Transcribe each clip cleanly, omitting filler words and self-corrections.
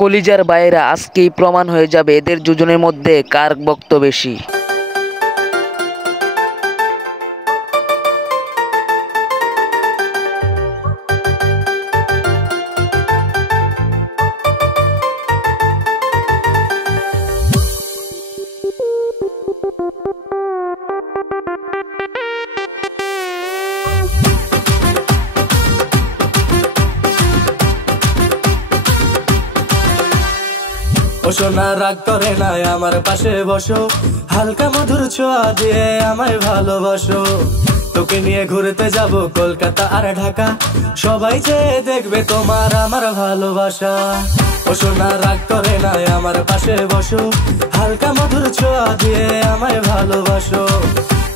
কলিজার ভাইয়েরা, আজকেই প্রমাণ হয়ে যাবে এদের দুজনের মধ্যে কার ভক্ত বেশি। ও সোনা রাগ করে না, আমার পাশে বসো, হালকা মধুর ছোঁয়া দিয়ে আমায় ভালোবাসো। তোকে নিয়ে ঘুরতে যাব কলকাতা আর ঢাকা, সবাই যে দেখবে তোমার আমার ভালোবাসা। ও সোনা রাগ করে না, আমার পাশে বসো, হালকা মধুর ছোঁয়া দিয়ে আমায় ভালোবাসো।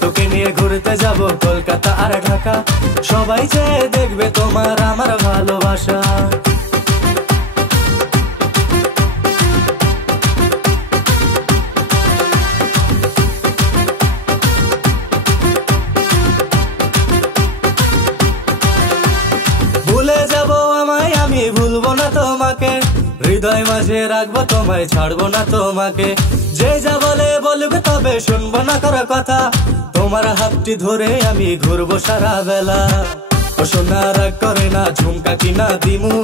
তোকে নিয়ে ঘুরতে যাব কলকাতা আর ঢাকা, সবাই যে দেখবে তোমার আমার ভালোবাসা। ভুলে যাব আমায়, আমি ভুলবো না তোমাকে, হৃদয় মাঝে রাখবো তোমায়, ছাড়বো না তোমাকে। যে যা বলে বলবে তবে শুনবো না কারো কথা, তোমার হাতটি ধরে আমি ঘুরবো সারা বেলা। ও সোনা রাগ করে না, ঝুমকা কিনা দিমু।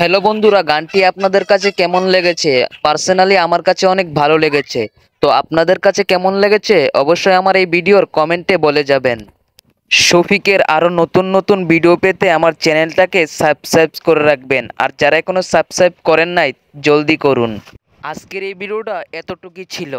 হ্যালো বন্ধুরা, গানটি আপনাদের কাছে কেমন লেগেছে? পার্সোনালি আমার কাছে অনেক ভালো লেগেছে। তো আপনাদের কাছে কেমন লেগেছে অবশ্যই আমার এই ভিডিওর কমেন্টে বলে যাবেন। শফিকের আরও নতুন নতুন ভিডিও পেতে আমার চ্যানেলটাকে সাবস্ক্রাইব করে রাখবেন, আর যারা এখনো সাবস্ক্রাইব করেন নাই জলদি করুন। আজকের এই ভিডিওটা এতটুকুই ছিল।